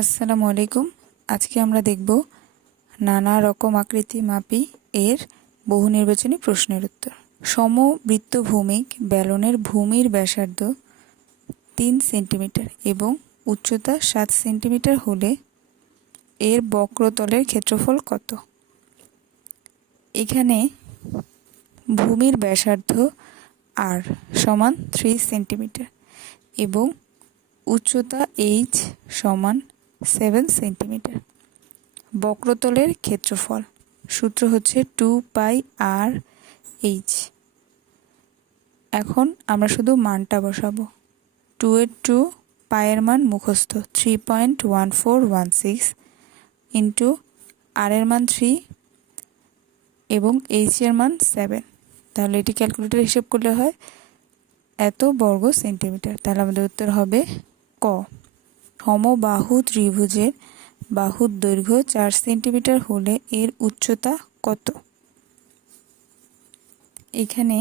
আসসালামু আলাইকুম। আজকে আমরা দেখব নানা রকম আকৃতি মাপি এর বহু নির্বাচনী প্রশ্নের উত্তর। সমবৃত্তভূমিক বেলনের ভূমির ব্যাসার্ধ 3 সেন্টিমিটার এবং উচ্চতা 7 সেন্টিমিটার হলে এর বক্রতলের ক্ষেত্রফল কত? এখানে ভূমির ব্যাসার্ধ r সমান 3 সেন্টিমিটার এবং উচ্চতা h সমান 7 সেন্টিমিটার। বক্রতলের ক্ষেত্রফল সূত্র হচ্ছে 2 পাই r h। এখন আমরা শুধু মানটা বসাবো। 2 এর 2, পায়ের মান মুখস্থ 3.1416 ইন্টু r এর মান 3 এবং h এর মান 7। তাহলে এটি ক্যালকুলেটর হিসেব করলে হয় এত বর্গ সেন্টিমিটার। তাহলে আমাদের উত্তর হবে ক। সমবাহু ত্রিভুজের বাহুর দৈর্ঘ্য 4 সেন্টিমিটার হলে এর উচ্চতা কত? এখানে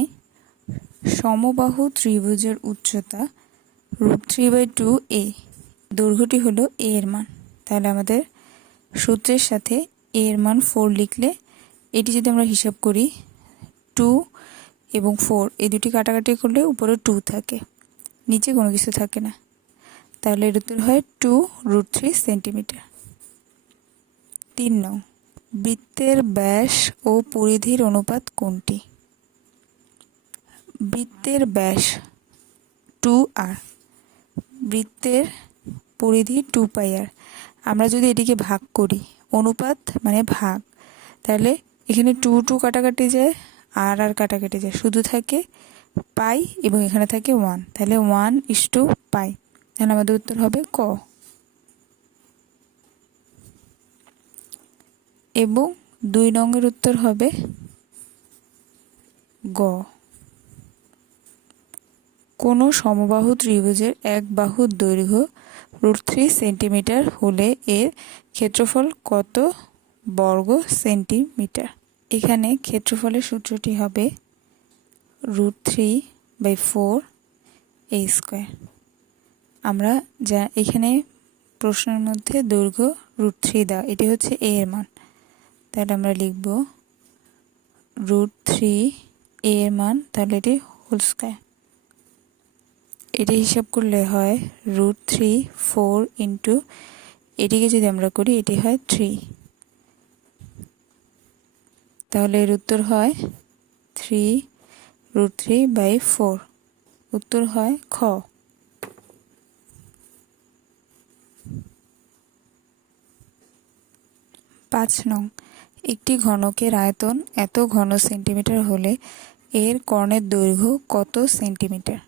সমবাহু ত্রিভুজের উচ্চতা √3/2a, দৈর্ঘ্যটি হলো a এর মান। তাহলে আমাদের সূত্রের সাথে a এর মান 4 লিখলে এটি যদি আমরা হিসাব করি 2 এবং 4 এই দুটি কাটাকাটি করলে উপরে 2 থাকে, নিচে কোনো কিছু থাকে না। তাহলে এর উত্তর হয় 2√3 সেন্টিমিটার। 3 নং, বৃত্তের ব্যাস ও পরিধির অনুপাত কোনটি? বৃত্তের ব্যাস 2r, বৃত্তের পরিধি 2πr। আমরা যদি এটিকে ভাগ করি, অনুপাত মানে ভাগ, তাহলে এখানে 2 কাটাকাটি যায়, আর কাটাকাটি যায়, শুধু থাকে পাই এবং এখানে থাকে 1। তাহলে 1:পাই। তাহলে আমাদের উত্তর হবে ক। এবং 2 নংয়ের উত্তর হবে গ। কোনো সমবাহু ত্রিভুজের এক বাহুর দৈর্ঘ্য √3 সেন্টিমিটার হলে এর ক্ষেত্রফল কত বর্গ সেন্টিমিটার? এখানে ক্ষেত্রফলের সূত্রটি হবে √3/4a²। আমরা যা এখানে প্রশ্নের মধ্যে দৈর্ঘ্য √3 দেওয়া, এটি হচ্ছে a এর মান। তাহলে আমরা লিখব √3a এর মান, তাহলে এটি হোল স্কয়ার। এটি হিসাব করলে হয় √3 4 ইন্টু এটিকে যদি আমরা করি এটি হয় 3। তাহলে এর উত্তর হয় 3√3/4। উত্তর হয় খ। 5 নং, একটি ঘনকের আয়তন এত ঘন সেন্টিমিটার হলে এর কর্ণের দৈর্ঘ্য কত সেন্টিমিটার?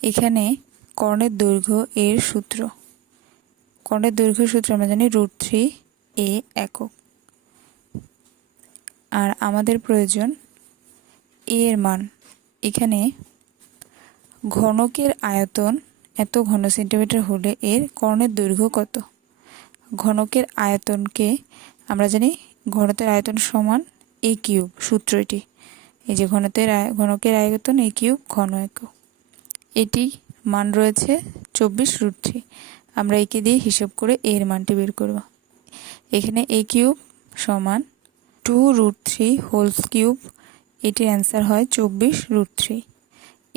এখানে কর্ণের দৈর্ঘ্য এর সূত্র, কর্ণের দৈর্ঘ্যের সূত্র আমরা জানি √3a একক। আর আমাদের প্রয়োজন a এর মান। এখানে ঘনকের আয়তন এত ঘন সেন্টিমিটার হলে এর কর্ণের দৈর্ঘ্য কত? ঘনকের আয়তনকে আমরা জানি ঘনকের আয়তন সমান a³ সূত্র এটি। এই যে ঘনকের আয়তন a³ ঘন একক। এটি মান রয়েছে 24√3। আমরা একে দিয়ে হিসাব করে এর মানটি বের করব। এখানে a³ সমান 2√3 হোল কিউব, এটির অ্যান্সার হয় 24√3।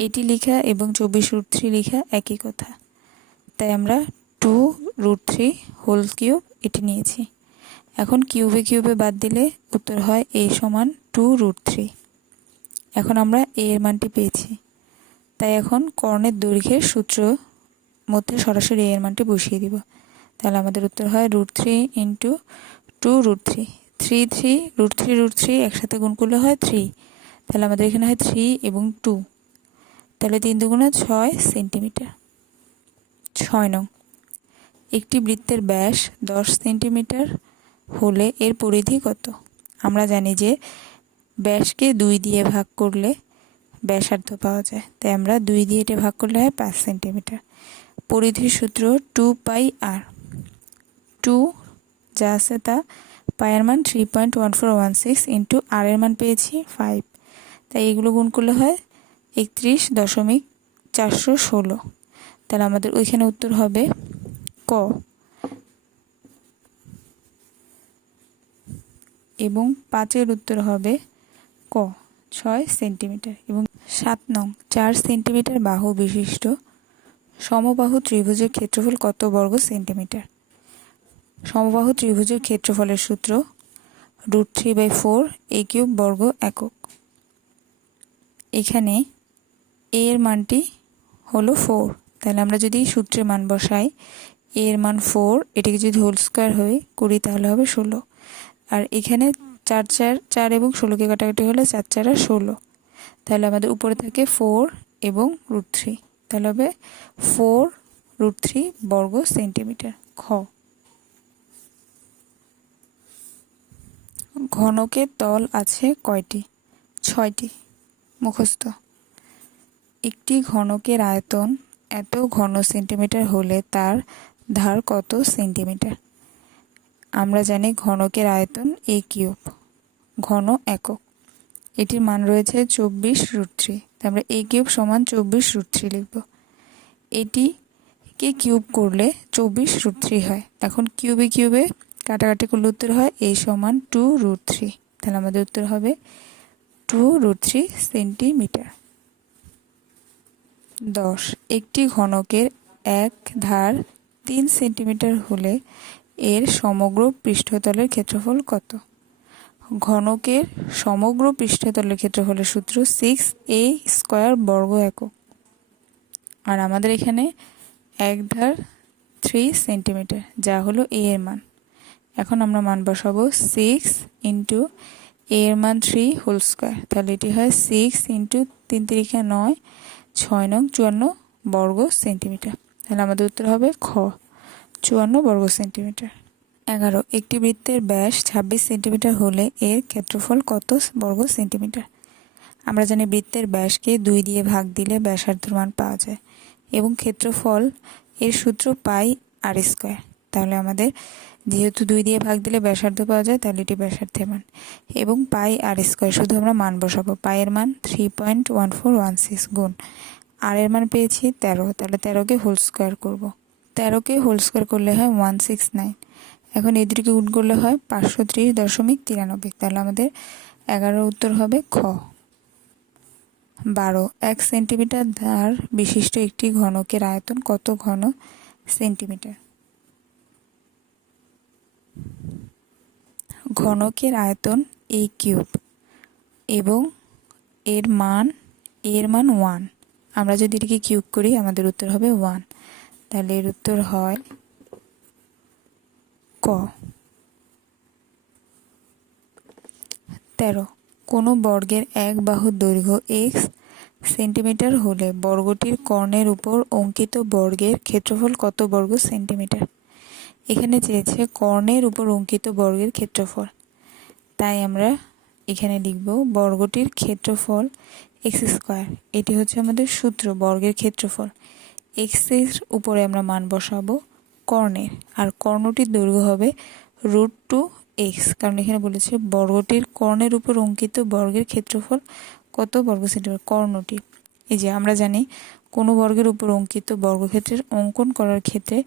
এটি লেখা এবং 24√3 লেখা একই কথা, তাই আমরা 2√3 হোল কিউব এটি নিয়েছি। এখন কিউবে বাদ দিলে উত্তর হয় a সমান 2√3। এখন আমরা a এর মানটি পেয়েছি, তাই এখন কর্ণের দৈর্ঘ্যের সূত্র মধ্যে সরাসরি a এর মানটি বসিয়ে দিব। তাহলে আমাদের উত্তর হয় √3 ইন্টু 2√3। 3 একসাথে গুণ করলে হয় 3। তাহলে আমাদের এখানে হয় 3 এবং 2, তাহলে 3 দুগুণে 6 সেন্টিমিটার। 6 নং, একটি বৃত্তের ব্যাস 10 সেন্টিমিটার হলে এর পরিধি কত? আমরা জানি যে ব্যাসকে 2 দিয়ে ভাগ করলে ব্যাসার্ধ পাওয়া যায়, তাই আমরা 2 দিয়ে এটা ভাগ করলে হয় 5 সেন্টিমিটার। পরিধির সূত্র 2πr। 2 যা আছে তা, পায়ের মান 3.1416 ইন্টু আর এর মান পেয়েছি 5, তাই এগুলো গুণ করলে হয় 31.416। তাহলে আমাদের ওইখানে উত্তর হবে ক। এবং 5-এর উত্তর হবে ক 6 সেন্টিমিটার। এবং 7 নং 4 সেন্টিমিটার বাহু বিশিষ্ট সমবাহু ত্রিভুজের ক্ষেত্রফল কত বর্গ সেন্টিমিটার? সমবাহু ত্রিভুজের ক্ষেত্রফলের সূত্র √3/4 a³ বর্গ একক। এখানে a এর মানটি হলো 4, তাহলে আমরা যদি সূত্রে মান বসাই a এর মান 4, এটাকে যদি হোল স্কয়ার করি তাহলে হবে 16। আর এখানে 4 এবং 16কে কাটাকাটি হলে 4 4 আর 16, তাহলে আমাদের উপরে থাকে 4 এবং √3, তাহলে হবে 4√3 বর্গ সেন্টিমিটার। খ ঘনকের তল আছে কয়টি? 6টি। মুখস্থ। একটি ঘনকের আয়তন এত ঘন সেন্টিমিটার হলে তার ধার কত সেন্টিমিটার? আমরা জানি ঘনকের আয়তন a³, ঘন একক। এটির মান রয়েছে 24√3, তাই আমরা a³ সমান 24√3 লিখব। এটিকে কিউব করলে 24√3 হয়। এখন কিউবে কিউবে কাটাকাটি করলে উত্তর হয় a সমান 2√3, তাহলে আমাদের উত্তর হবে 2√3 সেন্টিমিটার। 10 একটি ঘনকের এক ধার 3 সেন্টিমিটার হলে এর সমগ্র পৃষ্ঠতলের ক্ষেত্রফল কত? ঘনকের সমগ্র পৃষ্ঠতলের ক্ষেত্রফলের সূত্র 6a² বর্গ একক। আর আমাদের এখানে এক ধার 3 সেন্টিমিটার, যা হলো a এর মান। এখন আমরা মান বসাবো 6 ইন্টু a এর মান 3 হোল স্কয়ার, তাহলে এটি হয় 6 ইন্টু 3 3 9, 6 নং 54 বর্গ সেন্টিমিটার। তাহলে আমাদের উত্তর হবে খ 54 বর্গ সেন্টিমিটার। 11 একটি বৃত্তের ব্যাস 26 সেন্টিমিটার হলে এর ক্ষেত্রফল কত বর্গ সেন্টিমিটার? আমরা জানি বৃত্তের ব্যাসকে 2 দিয়ে ভাগ দিলে ব্যাসার্ধের মান পাওয়া যায় এবং ক্ষেত্রফল এর সূত্র πr²। তাহলে আমাদের যেহেতু 2 দিয়ে ভাগ দিলে ব্যাসার্ধ পাওয়া যায়, তাহলে এটি ব্যাসার্ধের মান এবং πr², শুধু আমরা মান বসাবো। পাই এর মান 3.1416 গুণ আর এর মান পেয়েছি 13, তাহলে 13কে হোল স্কয়ার করব। 13কে হোল স্কয়ার করলে হয় 169। এখন এই দুটিকে গুণ করলে হয় 530.93, তাহলে আমাদের 11 উত্তর হবে খ। 12 1 সেন্টিমিটার ধার বিশিষ্ট একটি ঘনকের আয়তন কত ঘন সেন্টিমিটার? ঘনকের আয়তন a³ এবং এর মান 1। আমরা যদি এটিকে কিউব করি আমাদের উত্তর হবে 1, তাহলে এর উত্তর হয় ক। 13 কোনো বর্গের এক বাহুর দৈর্ঘ্য x সেন্টিমিটার হলে বর্গটির কর্ণের উপর অঙ্কিত বর্গের ক্ষেত্রফল কত বর্গ সেন্টিমিটার? এখানে চেয়েছে কর্ণের উপর অঙ্কিত বর্গের ক্ষেত্রফল, তাই আমরা এখানে লিখব বর্গটির ক্ষেত্রফল x²। এটি হচ্ছে আমাদের সূত্র বর্গের ক্ষেত্রফল। x এর উপরে আমরা মান বসাবো কর্ণের, আর কর্ণটির দৈর্ঘ্য হবে √2x, কারণ এখানে বলেছে বর্গটির কর্ণের উপর অঙ্কিত বর্গের ক্ষেত্রফল কত বর্গ সেন্টিমিটার। কর্ণটি, এই যে আমরা জানি কোনো বর্গের উপর অঙ্কিত বর্গক্ষেত্রের অঙ্কন করার ক্ষেত্রে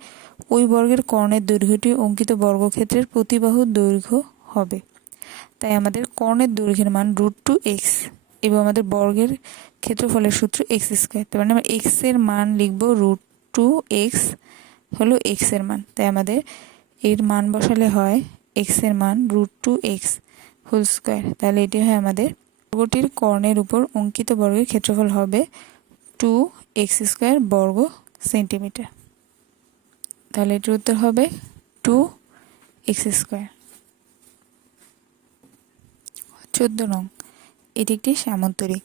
ওই বর্গের কর্ণের দৈর্ঘ্যটি অঙ্কিত বর্গক্ষেত্রের প্রতিবাহুর দৈর্ঘ্য হবে। তাই আমাদের কর্ণের দৈর্ঘ্যের মান √2x এবং আমাদের বর্গের ক্ষেত্রফলের সূত্র x², তার মানে আমরা x এর মান লিখব √2x হলো x এর মান। তাই আমাদের এর মান বসালে হয় x এর মান √2x হোল স্কয়ার, তাহলে এটি হয় আমাদের বর্গটির কর্ণের উপর অঙ্কিত বর্গের ক্ষেত্রফল হবে 2x² বর্গ সেন্টিমিটার। তাহলে এটির উত্তর হবে 2x²। 14 নং এটি একটি সামান্তরিক।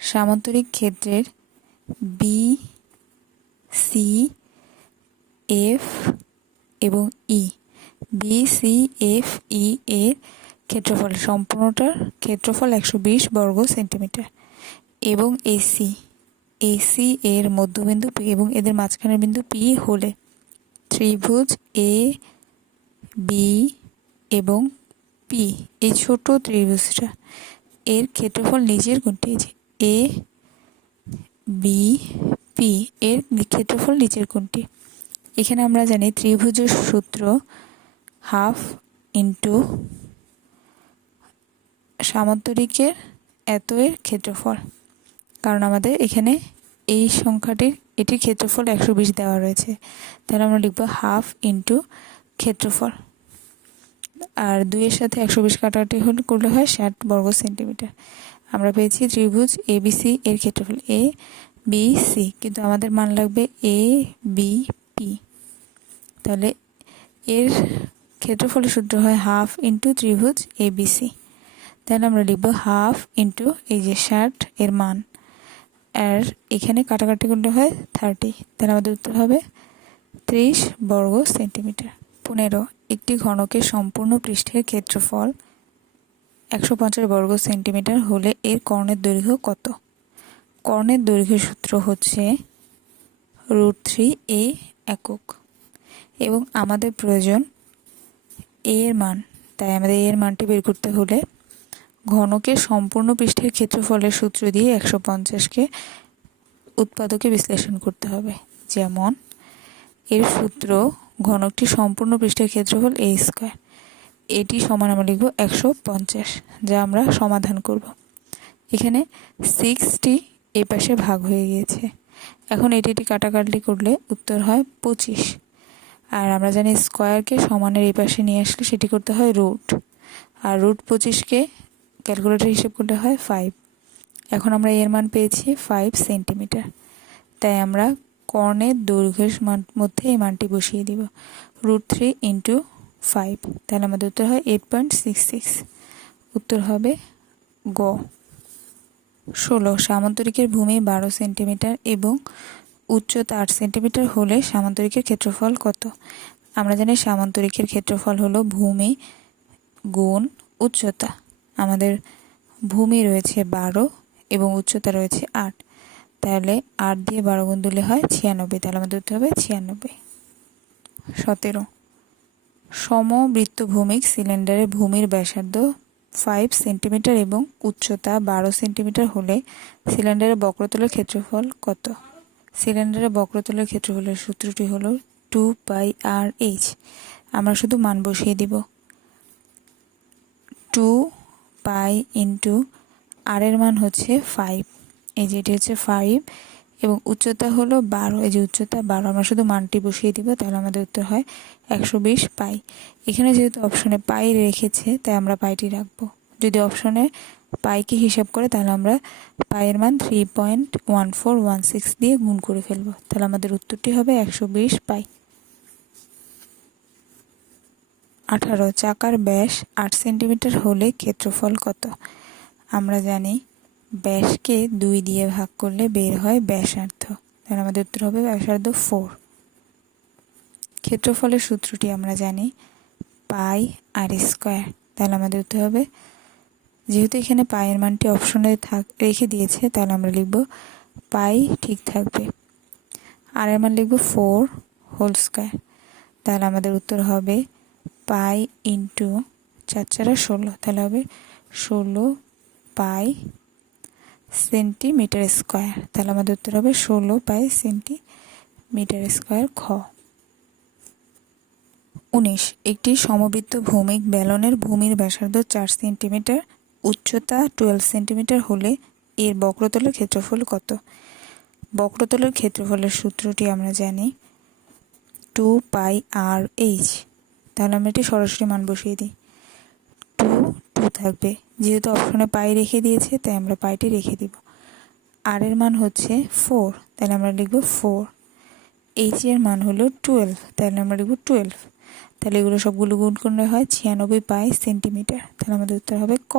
সামান্তরিক ক্ষেত্রের বি, সি, এফ এবং ই, বি, সি, এফ, ই এর ক্ষেত্রফল সম্পূর্ণটার ক্ষেত্রফল 120 বর্গ সেন্টিমিটার এবং এসি এর মধ্যবিন্দু পি এবং এদের মাঝখানের বিন্দু পি হলে ত্রিভুজ এ বি এবং পি, এই ছোট ত্রিভুজটা এর ক্ষেত্রফল নিচের কোনটি? এ বি পি এর ক্ষেত্রফল নিচের কোনটি? এখানে আমরা জানি ত্রিভুজের সূত্র হাফ ইন্টু সামান্তরিকের এত এর ক্ষেত্রফল, কারণ আমাদের এখানে এই সংখ্যাটির এটির ক্ষেত্রফল 120 দেওয়া রয়েছে, তাহলে আমরা লিখব হাফ ইন্টু ক্ষেত্রফল। আর 2 এর সাথে 120 কাটাকাটি করলে হয় 60 বর্গ সেন্টিমিটার। আমরা পেয়েছি ত্রিভুজ ABC এর ক্ষেত্রফল ABC, কিন্তু আমাদের মান লাগবে ABP। তাহলে এর ক্ষেত্রফলের সূত্র হয় হাফ ইন্টু ত্রিভুজ ABC। তাহলে আমরা লিখব হাফ ইন্টু এই যে 60 এর মান, আর এখানে কাটাকাটি করলে হয় 30, তাহলে আমাদের উত্তর হবে 30 বর্গ সেন্টিমিটার। 15 একটি ঘনকের সম্পূর্ণ পৃষ্ঠের ক্ষেত্রফল 150 বর্গ সেন্টিমিটার হলে এর কর্ণের দৈর্ঘ্য কত? কর্ণের দৈর্ঘ্যের সূত্র হচ্ছে √3a একক, এবং আমাদের প্রয়োজন এর মান, তাই আমাদের এর মানটি বের করতে হলে ঘনকের সম্পূর্ণ পৃষ্ঠের ক্ষেত্রফলের সূত্র দিয়ে 150কে উৎপাদকে বিশ্লেষণ করতে হবে। যেমন এর সূত্র ঘনকটি সম্পূর্ণ পৃষ্ঠের ক্ষেত্রফল a², এটি সমান আমরা লিখব 150, যা আমরা সমাধান করব। এখানে 6টি এই পাশে ভাগ হয়ে গিয়েছে, এখন এটি কাটাকাটি করলে উত্তর হয় 25। আর আমরা জানি স্কোয়ারকে সমানের এই পাশে নিয়ে আসলে সেটি করতে হয় রুট, আর √25কে ক্যালকুলেটর হিসেব করতে হয় 5। এখন আমরা এর মান পেয়েছি 5 সেন্টিমিটার, তাই আমরা কর্ণের দৈর্ঘ্যের মধ্যে এই মানটি বসিয়ে দিব, √3 ইন্টু 5, তাহলে আমাদের উত্তর হয় 8.66। উত্তর হবে গ। 16 সামান্তরিকের ভূমি 12 সেন্টিমিটার এবং উচ্চতা 8 সেন্টিমিটার হলে সামান্তরিকের ক্ষেত্রফল কত? আমরা জানি সামান্তরিকের ক্ষেত্রফল হলো ভূমি গুণ উচ্চতা। আমাদের ভূমি রয়েছে 12 এবং উচ্চতা রয়েছে 8, তাহলে 8 দিয়ে 12 গুণ দিলে হয় 96, তাহলে আমাদের উত্তর হবে 96। 17 সমবৃত্তভূমিক সিলিন্ডারের ভূমির ব্যাসার্ধ 5 সেন্টিমিটার এবং উচ্চতা 12 সেন্টিমিটার হলে সিলিন্ডারের বক্রতলের ক্ষেত্রফল কত? সিলিন্ডারের বক্রতলের ক্ষেত্রফলের সূত্রটি হলো 2πr/h। আমরা শুধু মান বসিয়ে দিব, 2π ইন্টু আর এর মান হচ্ছে 5, এই যে এটি হচ্ছে 5, এবং উচ্চতা হলো 12, এই যে উচ্চতা 12, আমরা শুধু মানটি বসিয়ে দিব, তাহলে আমাদের উত্তর হয় 120 পাই। এখানে যেহেতু অপশনে পাই রেখেছে তাই আমরা পাইটি রাখবো। যদি অপশনে পাইকে হিসাব করে তাহলে আমরা পাইয়ের মান 3.1416 দিয়ে গুণ করে ফেলবো, তাহলে আমাদের উত্তরটি হবে 120 পাই। 18 চাকার ব্যাস 8 সেন্টিমিটার হলে ক্ষেত্রফল কত? আমরা জানি ব্যাসকে 2 দিয়ে ভাগ করলে বের হয় ব্যাসার্ধ, তাহলে আমাদের উত্তর হবে ব্যাসার্ধ 4। ক্ষেত্রফলের সূত্রটি আমরা জানি πr², তাহলে আমাদের উত্তর হবে, যেহেতু এখানে পাইয়ের মানটি অপশনে রেখে দিয়েছে তাহলে আমরা লিখব পাই ঠিক থাকবে, আর এর মান লিখব 4 হোল স্কয়ার, তাহলে আমাদের উত্তর হবে পাই ইন্টু 4 4 16, তাহলে হবে 16 পাই সেন্টিমিটার স্কয়ার, তাহলে আমাদের উত্তর হবে 16 পাই সেন্টিমিটার স্কয়ার। খ 19 একটি সমবৃত্ত ভৌমিক বেলনের ভূমির ব্যাসার্ধ 4 সেন্টিমিটার, উচ্চতা 12 সেন্টিমিটার হলে এর বক্রতলের ক্ষেত্রফল কত? বক্রতলের ক্ষেত্রফলের সূত্রটি আমরা জানি 2πr/h, তাহলে আমরা এটি সরাসরি মান বসিয়ে দিই, 2 থাকবে, যেহেতু অপশনে পাই রেখে দিয়েছে তাই আমরা পাইটি রেখে দিব। আর এর মান হচ্ছে 4, তাহলে আমরা লিখব 4। এইচ এর মান হলো 12, তাহলে আমরা লিখব 12, তাহলে এগুলো সবগুলো গুণ করলে হয় 96 পাই সেন্টিমিটার, তাহলে আমাদের উত্তর হবে ক।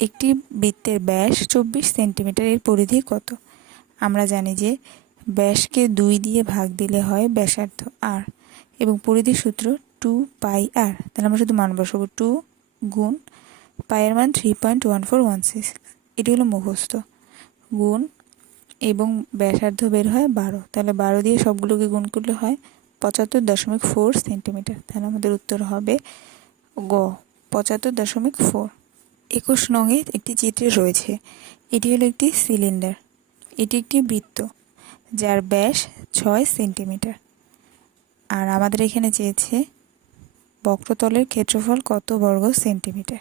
একটি বৃত্তের ব্যাস 24 সেন্টিমিটার, এর পরিধি কত? আমরা জানি যে ব্যাসকে 2 দিয়ে ভাগ দিলে হয় ব্যাসার্ধ আর, এবং পরিধির সূত্র 2πr, তাহলে আমরা শুধু মান বসাবো, 2 গুণ পাইয়ের মান 3.1416, এটি হলো মুখস্থ, গুণ এবং ব্যাসার্ধ বের হয় 12, তাহলে 12 দিয়ে সবগুলোকে গুণ করলে হয় 75.4 সেন্টিমিটার, তাহলে আমাদের উত্তর হবে গ 75.4। 21 নঙে একটি চিত্রে রয়েছে, এটি হলো একটি সিলিন্ডার, এটি একটি বৃত্ত যার ব্যাস 6 সেন্টিমিটার, আর আমাদের এখানে চেয়েছে বক্রতলের ক্ষেত্রফল কত বর্গ সেন্টিমিটার।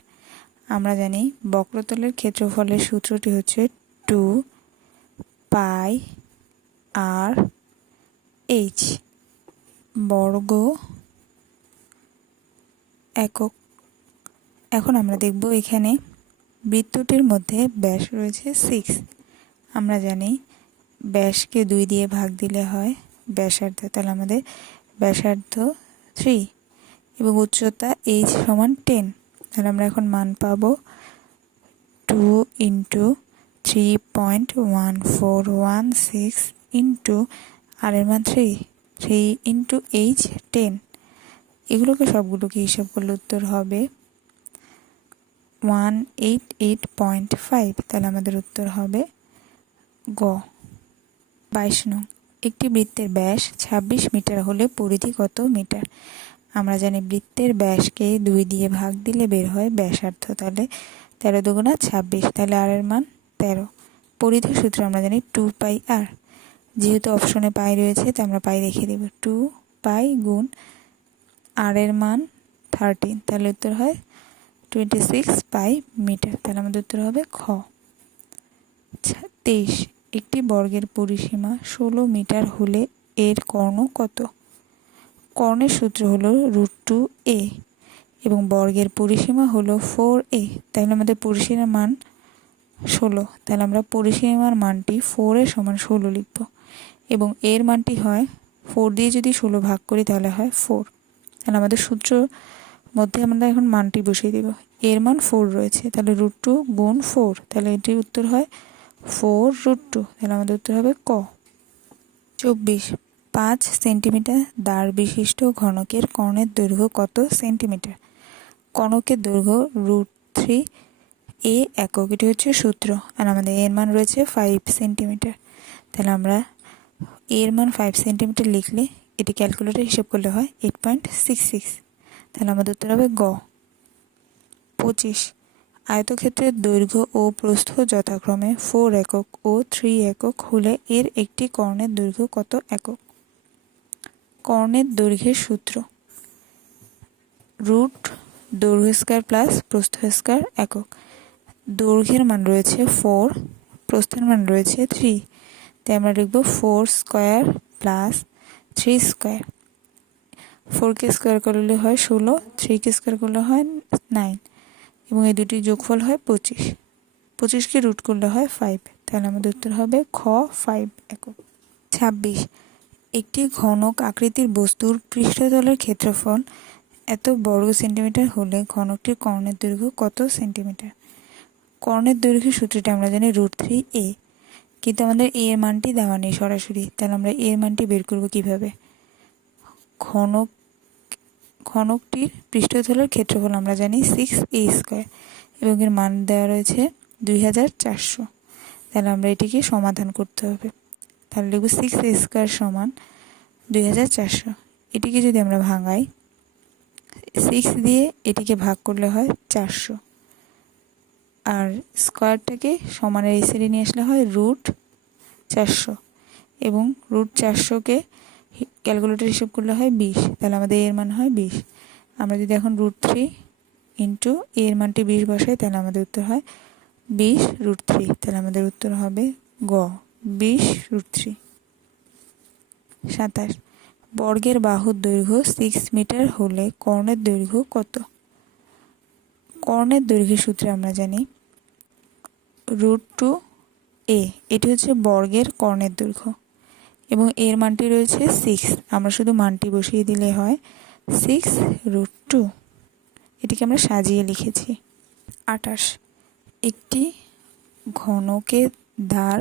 আমরা জানি বক্রতলের ক্ষেত্রফলের সূত্রটি হচ্ছে 2πr/h বর্গ একক। এখন আমরা দেখব এখানে বৃত্তটির মধ্যে ব্যাস রয়েছে 6। আমরা জানি ব্যাসকে 2 দিয়ে ভাগ দিলে হয় ব্যাসার্ধ, তাহলে আমাদের ব্যাসার্ধ 3 এবং উচ্চতা h সমান 10। তাহলে আমরা এখন মান পাবো 2 × 3.1416 ইন্টু আর এর মান 3 ইন্টু h 10। সবগুলোকে হিসাব করলে উত্তর হবে 188.5। তাহলে আমাদের উত্তর হবে গ। 22 নং, একটি বৃত্তের ব্যাস 26 মিটার হলে পরিধি কত মিটার? আমরা জানি বৃত্তের ব্যাসকে 2 দিয়ে ভাগ দিলে বের হয় ব্যাসার্ধ, তাহলে 13 দুগুণা 26, তাহলে আর এর মান 13। পরিধির সূত্র আমরা জানি 2πr, যেহেতু অপশনে পাই রয়েছে তাই আমরা পাই রেখে দেব। 2π গুণ আর এর মান 13, তাহলে উত্তর হয় 26 পাই মিটার। তাহলে আমাদের উত্তর হবে খ। 23, একটি বর্গের পরিসীমা 16 মিটার হলে এর কর্ণ কত? কর্ণের সূত্র হলো √2a এবং বর্গের পরিসীমা হলো 4a। তাহলে আমাদের পরিসীমার মান 16, তাহলে আমরা পরিসীমার মানটি 4 এর সমান 16 লিখব এবং এর মানটি হয় 4 দিয়ে যদি 16 ভাগ করি তাহলে হয় 4। তাহলে আমাদের সূত্র মধ্যে আমরা এখন মানটি বসিয়ে দেব। এর মান 4 রয়েছে, তাহলে √2 গুণ 4, তাহলে এটির উত্তর হয় 4√2। তাহলে আমাদের উত্তর হবে ক। 24, 5 সেন্টিমিটার দ্বার বিশিষ্ট ঘনকের কর্ণের দৈর্ঘ্য কত সেন্টিমিটার? কর্ণকের দৈর্ঘ্য √3a একক, এটি হচ্ছে সূত্র। আর আমাদের এর মান রয়েছে 5 সেন্টিমিটার। তাহলে আমরা এর মান 5 সেন্টিমিটার লিখলে এটি ক্যালকুলেটর হিসেব করলে হয় 8.66। তাহলে আমাদের উত্তর হবে গ। 25, আয়তক্ষেত্রের দৈর্ঘ্য ও প্রস্থ যথাক্রমে 4 একক ও 3 একক হলে এর একটি কর্ণের দৈর্ঘ্য কত একক? কর্ণের দৈর্ঘ্যের সূত্র রুট দৈর্ঘ্য স্কয়ার প্লাস প্রস্থ স্কয়ার একক। দৈর্ঘ্যের মান রয়েছে 4, প্রস্থের মান রয়েছে 3, তাই আমরা লিখব 4 স্কয়ার প্লাস 3 স্কয়ার। 4কে স্কয়ার করলে হয় 16, 3কে স্কয়ার করলে হয় 9 এবং এই দুটি যোগফল হয় 25। 25কে রুট করলে হয় 5, তাহলে আমাদের উত্তর হবে খ 5 একক। 26, একটি ঘনক আকৃতির বস্তুর পৃষ্ঠতলের ক্ষেত্রফল এত বর্গ সেন্টিমিটার হলে ঘনকটির কর্ণের দৈর্ঘ্য কত সেন্টিমিটার? কর্ণের দৈর্ঘ্যের সূত্রটি আমরা জানি √3a, কিন্তু আমাদের এর মানটি দেওয়া নেই সরাসরি, তাহলে আমরা এর মানটি বের করব কিভাবে? ঘনকটির পৃষ্ঠতলের ক্ষেত্রফল আমরা জানি 6a স্কয়ার এবং এর মান দেওয়া রয়েছে 2400। তাহলে আমরা এটিকে সমাধান করতে হবে। তাহলে লিখব 6a স্কয়ার সমান 2400। এটিকে যদি আমরা ভাঙাই, 6 দিয়ে এটিকে ভাগ করলে হয় 400, আর স্কয়ারটাকে সমানের এই সাইডে নিয়ে আসলে হয় √400 এবং √400কে ক্যালকুলেটর হিসেব করলে হয় 20। তাহলে আমাদের এর মান হয় 20। আমরা যদি এখন √3 ইন্টু এর মানটি 20 বসাই তাহলে আমাদের উত্তর হয় 20√3। তাহলে আমাদের উত্তর হবে গ 20√3। 27, বর্গের বাহুর দৈর্ঘ্য 6 মিটার হলে কর্ণের দৈর্ঘ্য কত? কর্ণের দৈর্ঘ্যের সূত্রে আমরা জানি √2a, এটি হচ্ছে বর্গের কর্ণের দৈর্ঘ্য এবং এর মানটি রয়েছে 6। আমরা শুধু মানটি বসিয়ে দিলে হয় 6√2। এটিকে আমরা সাজিয়ে লিখেছি। 28, একটি ঘনকের ধার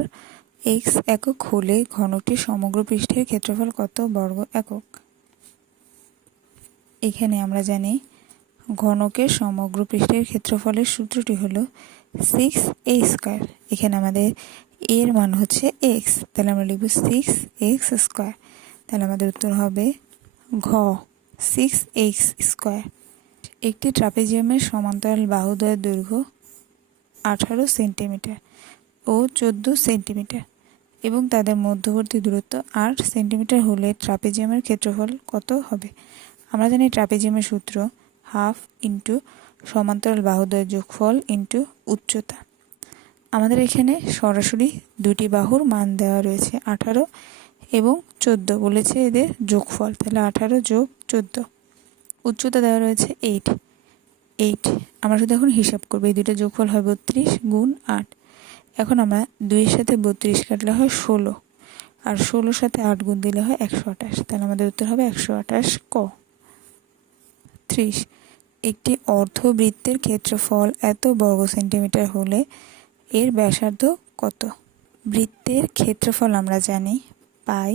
x একক হলে ঘনকটির সমগ্র পৃষ্ঠের ক্ষেত্রফল কত বর্গ একক? এখানে আমরা জানি ঘনকের সমগ্র পৃষ্ঠের ক্ষেত্রফলের সূত্রটি হলো 6a স্কয়ার। এখানে আমাদের এর মান হচ্ছে x, তাহলে আমরা লিখব 6x স্কয়ার। তাহলে আমাদের উত্তর হবে ঘ 6x স্কয়ার। একটি ট্রাপিজিয়ামের সমান্তরাল বাহুদ্বয়ের দৈর্ঘ্য 18 সেন্টিমিটার ও 14 সেন্টিমিটার এবং তাদের মধ্যবর্তী দূরত্ব 8 সেন্টিমিটার হলে ট্রাপিজিয়ামের ক্ষেত্রফল কত হবে? আমরা জানি ট্রাপিজিয়ামের সূত্র হাফ ইন্টু সমান্তরাল বাহুদ্বয়ের যোগফল ইন্টু উচ্চতা। আমাদের এখানে সরাসরি দুটি বাহুর মান দেওয়া রয়েছে 18 এবং 14 বলেছে এদের যোগফল, তাহলে 18 যোগ 14। উচ্চতা দেওয়া রয়েছে 8। আমরা শুধু এখন হিসাব করবো, এই দুটো যোগফল হয় 32 গুণ 8। এখন আমরা 2-এর সাথে 32 কাটলে হয় 16, আর 16-র সাথে 8 গুণ দিলে হয় 128, তাহলে আমাদের উত্তর হবে 128 ক। 30 একটি অর্ধবৃত্তের ক্ষেত্রফল এত বর্গ সেন্টিমিটার হলে এর ব্যাসার্ধ কত? বৃত্তের ক্ষেত্রফল আমরা জানি পাই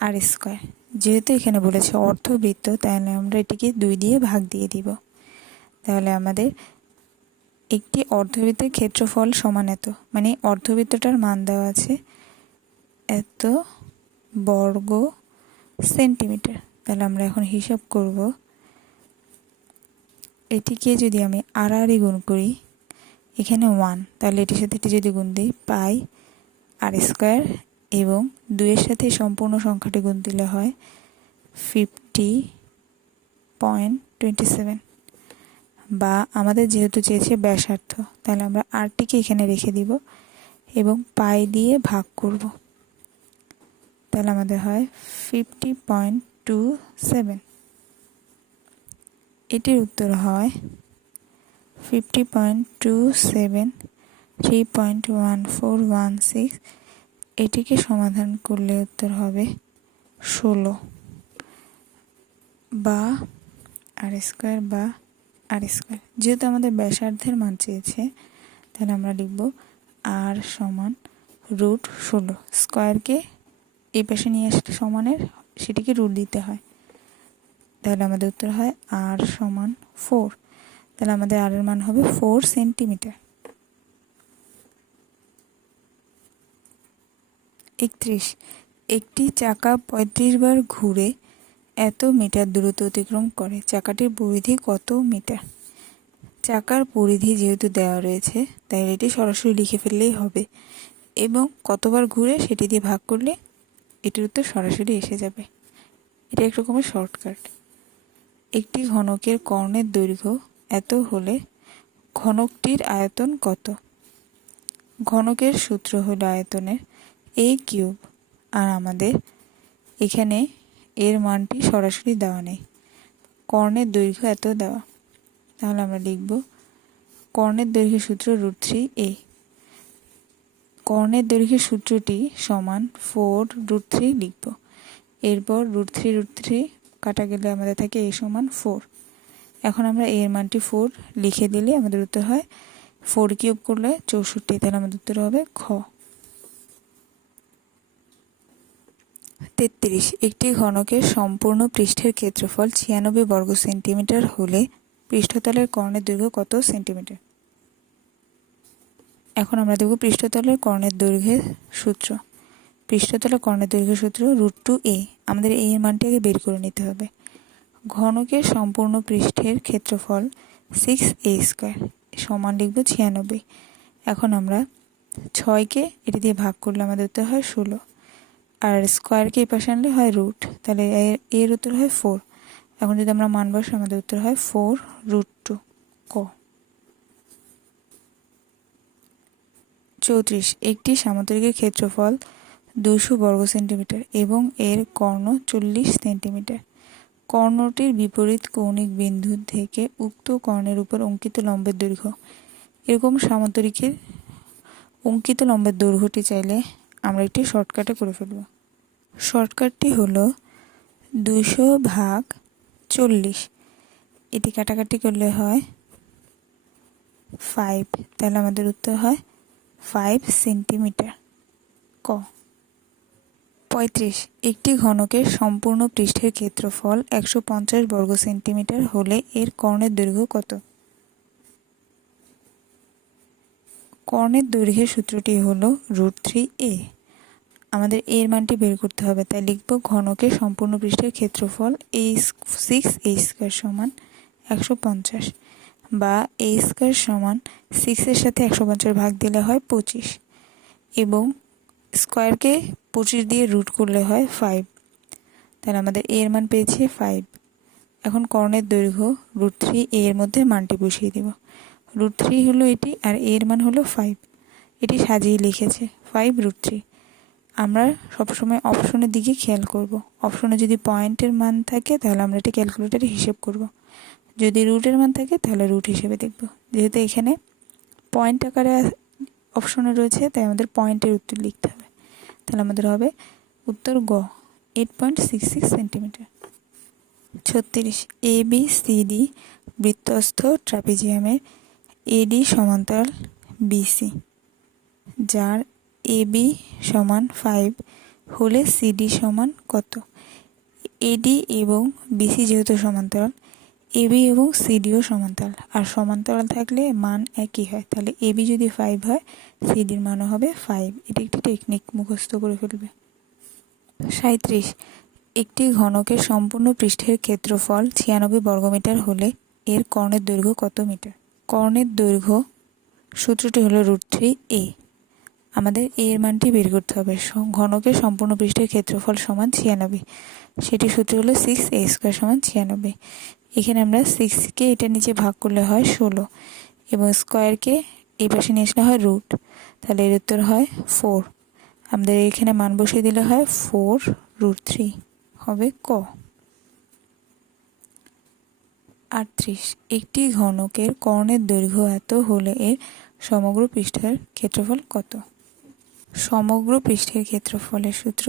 আর স্কয়ার। যেহেতু এখানে বলেছে অর্ধবৃত্ত, তাহলে আমরা এটিকে 2 দিয়ে ভাগ দিয়ে দিব। তাহলে আমাদের একটি অর্ধবৃত্তের ক্ষেত্রফল সমান এত, মানে অর্ধবৃত্তটার মান দেওয়া আছে এত বর্গ সেন্টিমিটার। তাহলে আমরা এখন হিসাব করব, এটিকে যদি আমি আড়াআড়ি গুণ করি, এখানে 1, তাহলে এটির সাথে এটি যদি গুণ দিই পাই আর স্কয়ার, এবং 2-এর সাথে সম্পূর্ণ সংখ্যাটি গুণ দিলে হয় 50.27। বা আমাদের যেহেতু চেয়েছে ব্যাসার্ধ, তাহলে আমরা আরটিকে এখানে রেখে দিব এবং পাই দিয়ে ভাগ করব, তাহলে আমাদের হয় 50.27। এটির উত্তর হয় 50.27, 3.1416। এটিকে সমাধান করলে উত্তর হবে 16 বা আর স্কয়ার বা আর স্কয়ার। যেহেতু আমাদের ব্যাসার্ধের মান চেয়েছে, তাহলে আমরা লিখব আর সমান √16। স্কয়ারকে এই পাশে নিয়ে আসলে সমানের সেটিকে রুট দিতে হয়, তাহলে আমাদের উত্তর হয় আর সমান 4। তাহলে আমাদের আর এর মান হবে 4 সেন্টিমিটার। 31 একটি চাকা 35 বার ঘুরে এত মিটার দূরত্ব অতিক্রম করে, চাকাটির পরিধি কত মিটার? চাকার পরিধি যেহেতু দেওয়া রয়েছে, তাই এটি সরাসরি লিখে ফেললেই হবে, এবং কতবার ঘুরে সেটি দিয়ে ভাগ করলে এটির উত্তর সরাসরি এসে যাবে। এটা এক রকমের শর্টকাট। একটি ঘনকের কর্ণের দৈর্ঘ্য এত হলে ঘনকটির আয়তন কত? ঘনকের সূত্র হলো আয়তনের a³ আর আমাদের এখানে এর মানটি সরাসরি দেওয়া নেই, কর্ণের দৈর্ঘ্য এত দেওয়া। তাহলে আমরা লিখব কর্ণের দৈর্ঘ্যের সূত্র √3a। কর্ণের দৈর্ঘ্যের সূত্রটি সমান 4√3 লিখব। এরপর √3 কাটা গেলে আমাদের থাকে a সমান 4। এখন আমরা এর মানটি 4 লিখে দিলে আমাদের উত্তর হয় 4³ করলে 64, তাহলে আমাদের উত্তর হবে খ। 33 একটি ঘনকের সম্পূর্ণ পৃষ্ঠের ক্ষেত্রফল 96 বর্গ সেন্টিমিটার হলে পৃষ্ঠতলের কর্ণের দৈর্ঘ্য কত সেন্টিমিটার? এখন আমরা দেখব পৃষ্ঠতলের কর্ণের দৈর্ঘ্যের সূত্র। পৃষ্ঠতলের কর্ণের দৈর্ঘ্যের সূত্র √2a। আমাদের a এর মানটি আগে বের করে নিতে হবে। ঘনকের সম্পূর্ণ পৃষ্ঠের ক্ষেত্রফল 6a² সমান লিখব 96। এখন আমরা 6কে এটি দিয়ে ভাগ করলে আমাদের উত্তর হয় 16, আর স্কয়ারকে এই পাশে আনলে হয় রুট, তাহলে এর উত্তর হয় 4। এখন যদি আমরা মান বসাই আমাদের উত্তর হয় 4√2 ক। 34 একটি সামুদ্রিকের ক্ষেত্রফল 200 বর্গ সেন্টিমিটার এবং এর কর্ণ 40 সেন্টিমিটার। কর্ণটির বিপরীত কৌণিক বিন্দু থেকে উক্ত কর্ণের উপর অঙ্কিত লম্বের দৈর্ঘ্য। এরকম সামুদ্রিকের অঙ্কিত লম্বের দৈর্ঘ্যটি চাইলে আমরা একটি শর্টকাটে করে ফেলব। শর্টকাটটি হলো 200/40। এটি কাটাকাটি করলে হয় 5, তাহলে আমাদের উত্তর হয় 5 সেন্টিমিটার ক। 35 একটি ঘনকের সম্পূর্ণ পৃষ্ঠের ক্ষেত্রফল 150 বর্গ সেন্টিমিটার হলে এর কর্ণের দৈর্ঘ্য কত? কর্ণের দৈর্ঘ্যের সূত্রটি হলো √3a। আমাদের এর মানটি বের করতে হবে, তাই লিখব ঘনকের সম্পূর্ণ পৃষ্ঠের ক্ষেত্রফল 6a² সমান 150, বা a² সমান 6 এর সাথে 150 ভাগ দিলে হয় 25, এবং স্কয়ারকে 25 দিয়ে রুট করলে হয় 5। তাহলে আমাদের এর মান পেয়েছি 5। এখন কর্ণের দৈর্ঘ্য √3 এর মধ্যে মানটি বসিয়ে দেব। √3 হলো এটি, আর এর মান হলো 5। এটি সাজিয়ে লিখেছে 5√3। আমরা সবসময় অপশনের দিকে খেয়াল করব। অপশনে যদি পয়েন্টের মান থাকে তাহলে আমরা এটি ক্যালকুলেটারে হিসেব করব, যদি রুটের মান থাকে তাহলে রুট হিসেবে দেখব। যেহেতু এখানে পয়েন্ট আকারে অপশনে রয়েছে তাই আমাদের পয়েন্টের উত্তর লিখতে হবে। তাহলে আমাদের হবে উত্তর গ 8.66 সেন্টিমিটার। 36 ABCD বৃত্তস্থ ট্রাপিজিয়ামের AD সমান্তরাল BC, যার AB সমান 5 হলে CD সমান কত? AD এবং BC যেহেতু সমান্তরাল, AB এবং CDও সমান্তরাল, আর সমান্তরাল থাকলে মান একই হয়। তাহলে AB যদি 5 হয় CDর মানও হবে 5। এটি একটি টেকনিক, মুখস্থ করে ফেলবে। 37 একটি ঘনকের সম্পূর্ণ পৃষ্ঠের ক্ষেত্রফল 96 বর্গমিটার হলে এর কর্ণের দৈর্ঘ্য কত মিটার? কর্ণের দৈর্ঘ্য সূত্রটি হলো √3a। আমাদের এর মানটি বের করতে হবে। ঘনকের সম্পূর্ণ পৃষ্ঠের ক্ষেত্রফল সমান 96, সেটি সূত্র হলো 6a² সমান 96। এখানে আমরা 6কে এটা নিচে ভাগ করলে হয় 16 এবং স্কোয়ারকে এই পাশে নিয়ে আসলে হয় রুট, তাহলে এর উত্তর হয় 4। আমাদের এখানে মান বসিয়ে দিলে হয় 4√3, হবে ক। 38 একটি ঘনকের কর্ণের দৈর্ঘ্য এত হলে এর সমগ্র পৃষ্ঠের ক্ষেত্রফল কত? সমগ্র পৃষ্ঠের ক্ষেত্রফলের সূত্র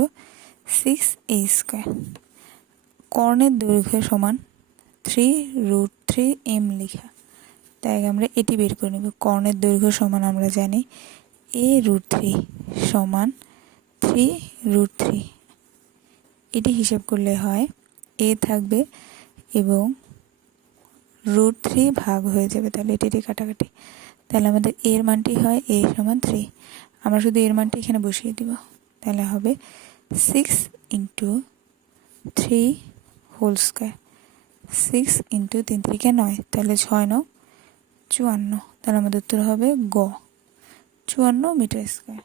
6a²। কর্ণের দৈর্ঘ্য সমান 3√3m লিখা, তাই আমরা এটি বের করে নেব। কর্ণের দৈর্ঘ্য সমান আমরা জানি a√3 সমান 3√3। এটি হিসাব করলে হয় a থাকবে এবং √3 ভাগ হয়ে যাবে, তাহলে এটি কাটাকাটি, তাহলে আমাদের এর মানটি হয় a সমান 3। আমরা শুধু এর মানটি এখানে বসিয়ে দিব, তাহলে হবে 6 × 3 হোল স্কোয়ার। 6 × 3 × 9, তাহলে 6 × 9 = 54, তাহলে আমাদের উত্তর হবে গ 54 মিটার স্কোয়ার।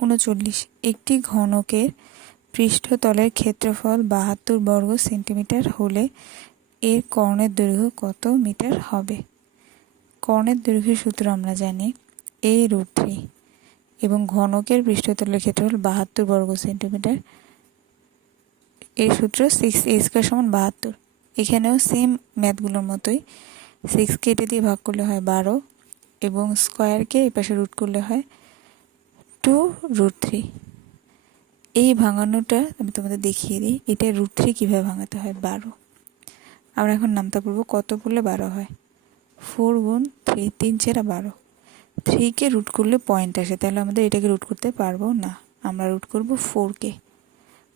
39 একটি ঘনকের পৃষ্ঠতলের ক্ষেত্রফল 72 বর্গ সেন্টিমিটার হলে এর কর্ণের দৈর্ঘ্য কত মিটার হবে? কর্ণের দৈর্ঘ্যের সূত্র আমরা জানি a√3 এবং ঘনকের পৃষ্ঠতলের ক্ষেত্রফল 72 বর্গ সেন্টিমিটার, এর সূত্র 6a² সমান 72। এখানেও সেম ম্যাথগুলোর মতোই 6 কেটে দিয়ে ভাগ করলে হয় 12 এবং স্কোয়ারকে এই পাশে রুট করলে হয় 2√3। এই ভাঙানোটা আমি তোমাদের দেখিয়ে দিই, এটা √3 কীভাবে ভাঙাতে হয়। 12 আমরা এখন নামতা পড়ব, কত পড়লে 12 হয়? 4 × 3, 3 × 4 = 12। 3কে রুট করলে পয়েন্ট আসে, তাহলে আমাদের এটাকে রুট করতে পারবো না, আমরা রুট করব 4কে।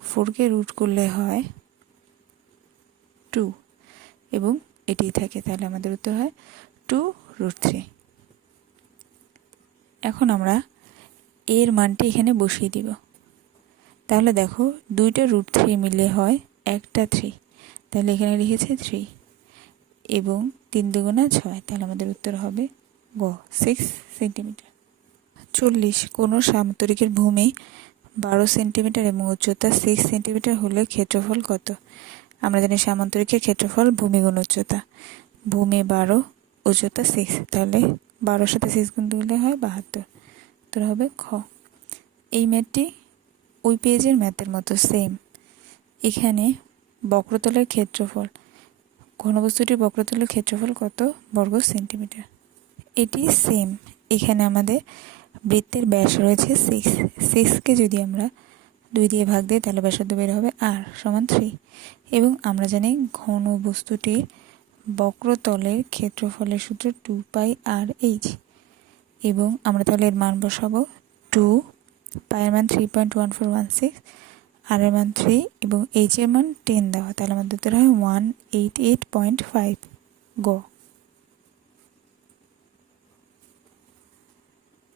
4কে রুট করলে হয় 2 এবং এটি থাকে, তাহলে আমাদের উত্তর হয় 2√3। এখন আমরা এর মানটি এখানে বসিয়ে দিব। তাহলে দেখো দুইটা √3 মিলে হয় একটা 3, তাহলে এখানে লিখেছে 3 এবং 3 × 2 = 6, তাহলে আমাদের উত্তর হবে গ 6 সেন্টিমিটার। 40 কোনো সামন্তরিকের ভূমি 12 সেন্টিমিটার এবং উচ্চতা 6 সেন্টিমিটার হলে ক্ষেত্রফল কত? আমরা জানি সামান্তরিকের ক্ষেত্রফল ভূমি গুণ উচ্চতা। ভূমি 12, উচ্চতা 6, তাহলে 12-এর সাথে 6 গুণ দিলে হয় 72, উত্তর হবে খ। এই ম্যাথটি ওই পেজের ম্যাথের মতো সেম। এখানে বক্রতলের ক্ষেত্রফল, ঘনবস্তুটির বক্রতলের ক্ষেত্রফল কত বর্গ সেন্টিমিটার, এটি সেম। এখানে আমাদের বৃত্তের ব্যাস রয়েছে 6, 6কে যদি আমরা 2 দিয়ে ভাগ দিই তাহলে ব্যাসার্ধ বের হবে r সমান 3 এবং আমরা জানি ঘনবস্তুটির বক্রতলের ক্ষেত্রফলের সূত্র 2πr/h এবং আমরা তাহলে এর মান বসাবো 2, পায়ের মান 3.1416, আর এর মান 3 এবং h এর মান 10 দেওয়া, তাহলে আমাদের উত্তর হয় 188.5 গ।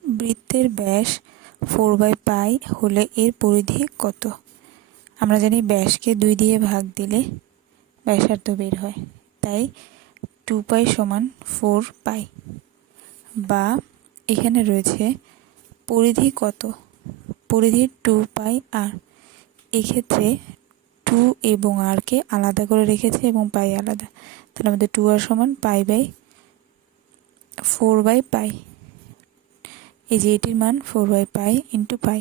বৃত্তের ব্যাস 4/π হলে এর পরিধি কত? আমরা জানি ব্যাসকে 2 দিয়ে ভাগ দিলে ব্যাসার্ধ বের হয়, তাই 2π সমান 4π, বা এখানে রয়েছে পরিধি কত, পরিধি 2πr। এক্ষেত্রে টু এবং আরকে আলাদা করে রেখেছে এবং পাই আলাদা, তাহলে আমাদের 2r সমান π/4/π। এই যে এটির মান 4/π ইন্টু পাই,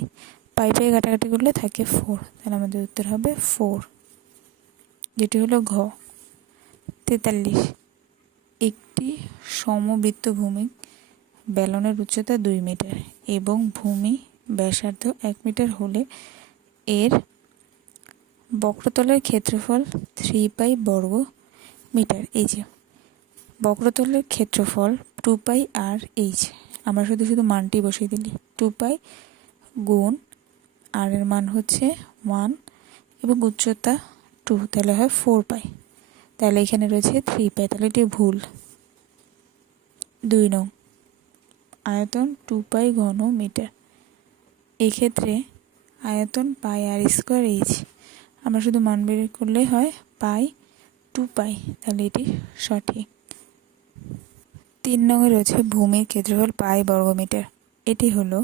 পাই কাটাকাটি করলে থাকে 4, তাহলে আমাদের উত্তর হবে 4, যেটি হলো ঘ। 43, একটি সমবৃত্ত ভূমি ব্যালনের উচ্চতা 2 মিটার এবং ভূমি ব্যাসার্ধ 1 মিটার হলে এর বক্রতলের ক্ষেত্রফল 3π বর্গ মিটার। এই যে বক্রতলের ক্ষেত্রফল 2πr/h, আমরা শুধু মানটি বসিয়ে দিলি, 2π গুণ আর এর মান হচ্ছে 1 এবং উচ্চতা 2, তাহলে হয় 4π, তাহলে এখানে রয়েছে 3π, তাহলে এটি ভুল। 2 নং, আয়তন 2π ঘন মিটার, এই ক্ষেত্রে আয়তন πr²h, আমরা শুধু মান বের করলে হয় π/2π, তাহলে এটি সঠিক। 3 নংয়ে রয়েছে ভূমির ক্ষেত্রফল π বর্গ মিটার, এটি হলো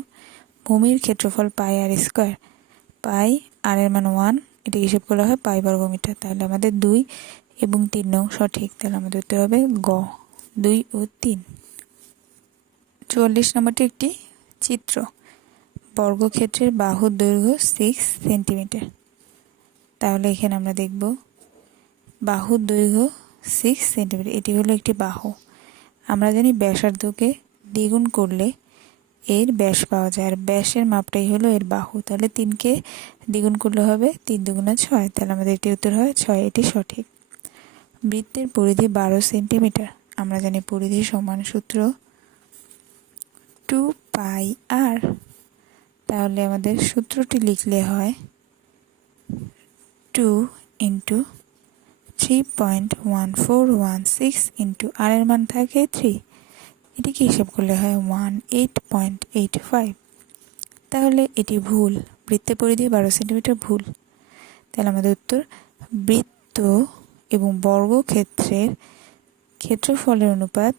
ভূমির ক্ষেত্রফল πr², পাই আর এর মান 1, এটি হিসেব করা হয় π বর্গ মিটার, তাহলে আমাদের 2 এবং 3 নং সঠিক, তাহলে আমাদের উত্তর হবে গ, 2 ও 3। 44 নম্বরটি একটি চিত্র, বর্গক্ষেত্রের বাহুর দৈর্ঘ্য 6 সেন্টিমিটার। তাহলে এখানে আমরা দেখব বাহুর দৈর্ঘ্য 6 সেন্টিমিটার, এটি হলো একটি বাহু। আমরা জানি ব্যাসার্ধকে দ্বিগুণ করলে এর ব্যাস পাওয়া যায়, আর ব্যাসের মাপটাই হলো এর বাহু, তাহলে 3কে দ্বিগুণ করলে হবে 3 দুগুণে 6, তাহলে আমাদের এটি উত্তর হয় 6, এটি সঠিক। বৃত্তের পরিধি 12 সেন্টিমিটার, আমরা জানি পরিধি সমান সূত্র 2πr, তাহলে আমাদের সূত্রটি লিখলে হয় 2 ইন্টু 3.1416 ইন্টু আর এর মান থাকে 3, এটিকে হিসাব করলে হয় 18.85, তাহলে এটি ভুল, বৃত্তের পরিধি 12 সেন্টিমিটার ভুল। তাহলে আমাদের উত্তর বৃত্ত এবং বর্গক্ষেত্রের ক্ষেত্রফলের অনুপাত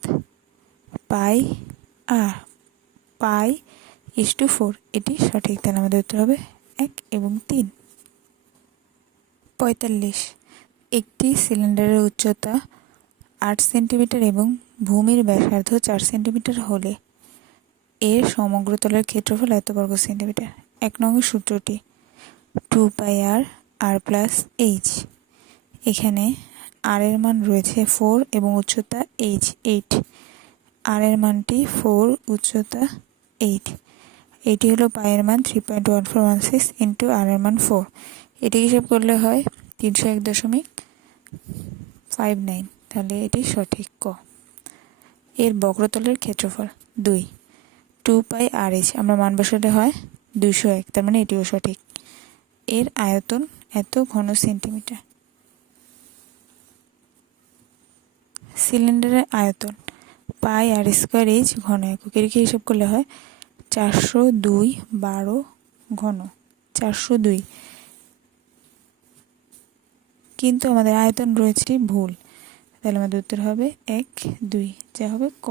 π/4, এটি সঠিক, তাহলে আমাদের উত্তর হবে 1 এবং 3। 45, একটি সিলিন্ডারের উচ্চতা 8 সেন্টিমিটার এবং ভূমির ব্যাসার্ধ 4 সেন্টিমিটার হলে এর সমগ্র তলের ক্ষেত্রফল এত বর্গ সেন্টিমিটার। 1 নং সূত্রটি 2πr/r+h, এখানে আর এর মান রয়েছে 4 এবং উচ্চতা h 8, আর এর মানটি 4, উচ্চতা 8, এটি হলো পায়ের মান 3.1416 ইন্টু আর এর মান 4, এটি হিসাব করলে হয় 301.59, তাহলে এটি সঠিক ক। এর বক্রতলের ক্ষেত্রফল 2πr/h, আমরা মান বসালে হয় 201, তার মানে এটিও সঠিক। এর আয়তন এত ঘন সেন্টিমিটার। সিলিন্ডারের আয়তন πr²h ঘন একক, এটিকে হিসাব করলে হয় 402/12 ঘন, 402, কিন্তু আমাদের আয়তন রয়েছে ভুল, তাহলে আমাদের উত্তর হবে 1, 2, যা হবে ক।